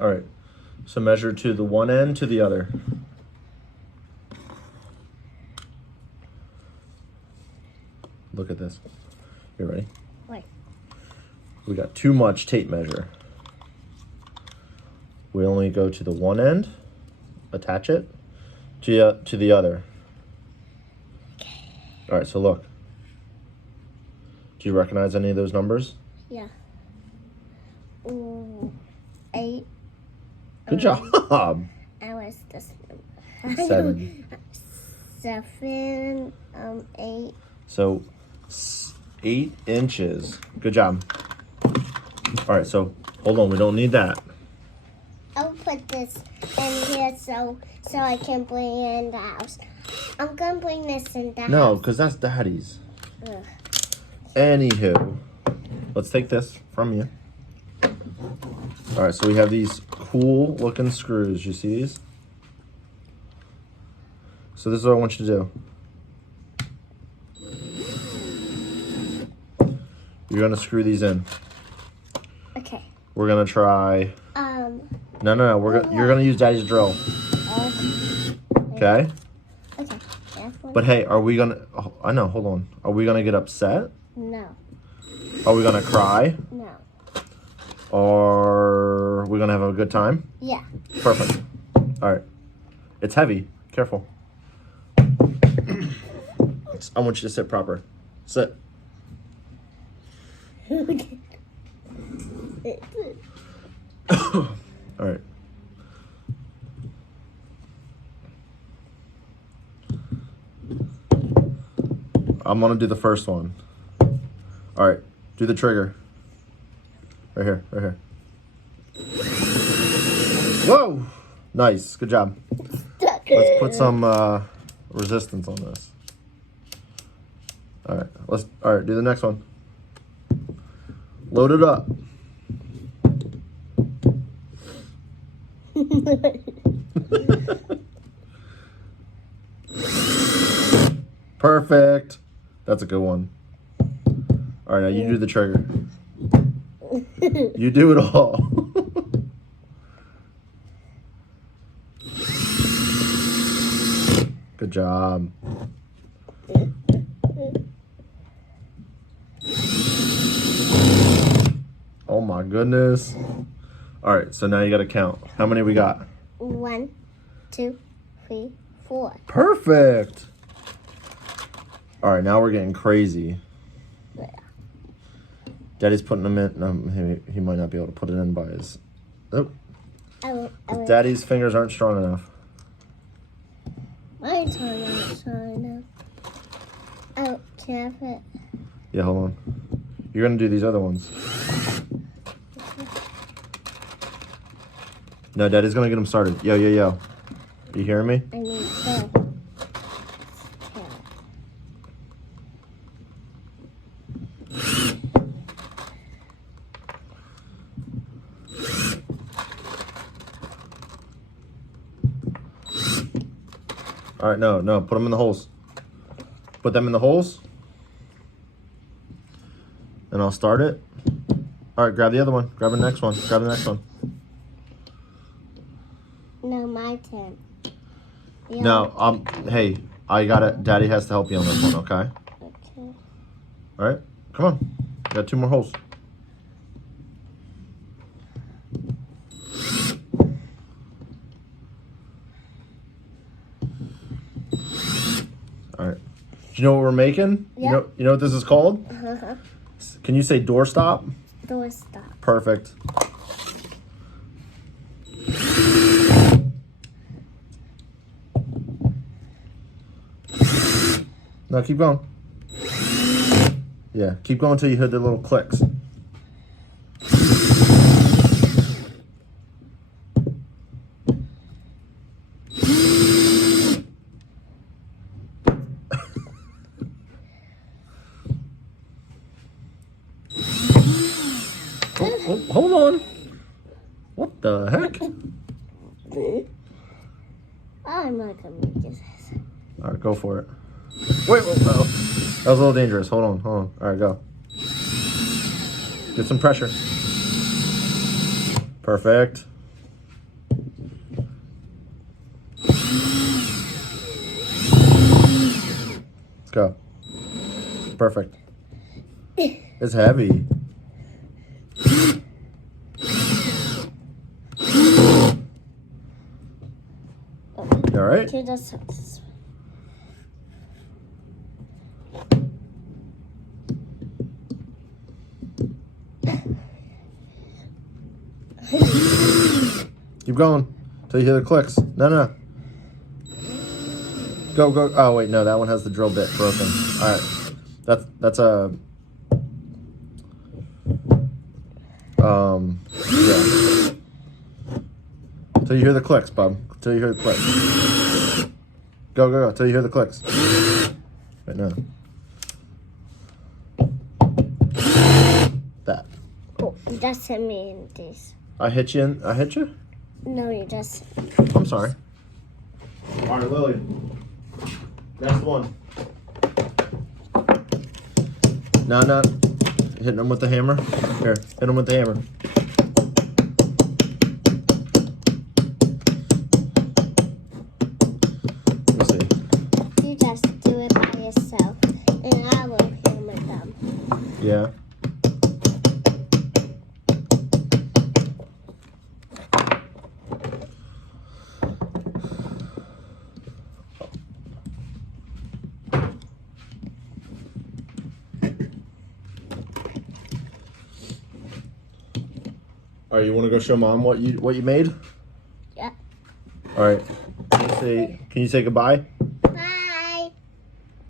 All right. So measure to the one end to the other. Look at this. You ready? Wait. We got too much tape measure. We only go to the one end, attach it to the other. All right, so look. Do you recognize any of those numbers? Yeah. 8. Good job. I was this 7. 7. 8. So 8 inches. Good job. All right, so hold on. We don't need that. I'll put this in here so I can bring it in the house. I'm gonna bring this in the house. No, because that's Daddy's. Ugh. Anywho, let's take this from you. All right, so we have these cool looking screws. You see these? So this is what I want you to do. You're gonna screw these in. Okay. We're gonna try. No. You're gonna use Daddy's drill. Okay. Okay. But hey, are we gonna? Oh, I know. Hold on. Are we gonna get upset? No. Are we gonna cry? No. Or we're gonna have a good time? Yeah. Perfect. All right. It's heavy. Careful. I want you to sit proper. Sit. All right. I'm gonna do the first one. All right. Do the trigger. Right here. Right here. Whoa! Nice. Good job. Let's put some resistance on this. All right. All right. Do the next one. Load it up. Perfect. That's a good one. All right, now you do the trigger. You do it all. Good job. Oh my goodness. All right, so now you got to count. How many we got? 1, 2, 3, 4. Perfect. All right, now we're getting crazy. Yeah. Daddy's putting them in. No, he might not be able to put it in by his. Oh. Daddy's fingers aren't strong enough. Mine's not strong enough. Oh, can I have it? Yeah, hold on. You're gonna do these other ones. No, Daddy's gonna get them started. Yo. You hearing me? I need to. All right, no. Put them in the holes. Put them in the holes. And I'll start it. All right, grab the other one. Grab the next one. Grab the next one. No, my turn. Yeah. No, hey, I got it. Daddy has to help you on this one, okay? Okay. All right, come on. You got 2 more holes. All right. Do you know what we're making? Yeah. You know what this is called? Uh-huh. Can you say doorstop? Doorstop. Perfect. No, keep going. Yeah, keep going until you hit the little clicks. Oh, hold on. What the heck? I'm not gonna make this. All right, go for it. Wait, whoa. That was a little dangerous. Hold on. All right, go. Get some pressure. Perfect. Let's go. Perfect. It's heavy. You all right? To the sauce. Keep going till you hear the clicks. No, no. Go, go. Oh wait, no, that one has the drill bit broken. All right, that's a yeah. Till you hear the clicks, bub. Till you hear the clicks. Go, go, go. Till you hear the clicks. Right now. That. Oh, you just hit me in this. I hit you. I hit you. No, you just. I'm sorry. All right, Lily. Next one. No, no. Hitting them with the hammer. Here, hit them with the hammer. Let's see. You just do it by yourself, and I will hammer them. Yeah. All right, you want to go show Mom what you made? Yeah. All right. Can you say goodbye?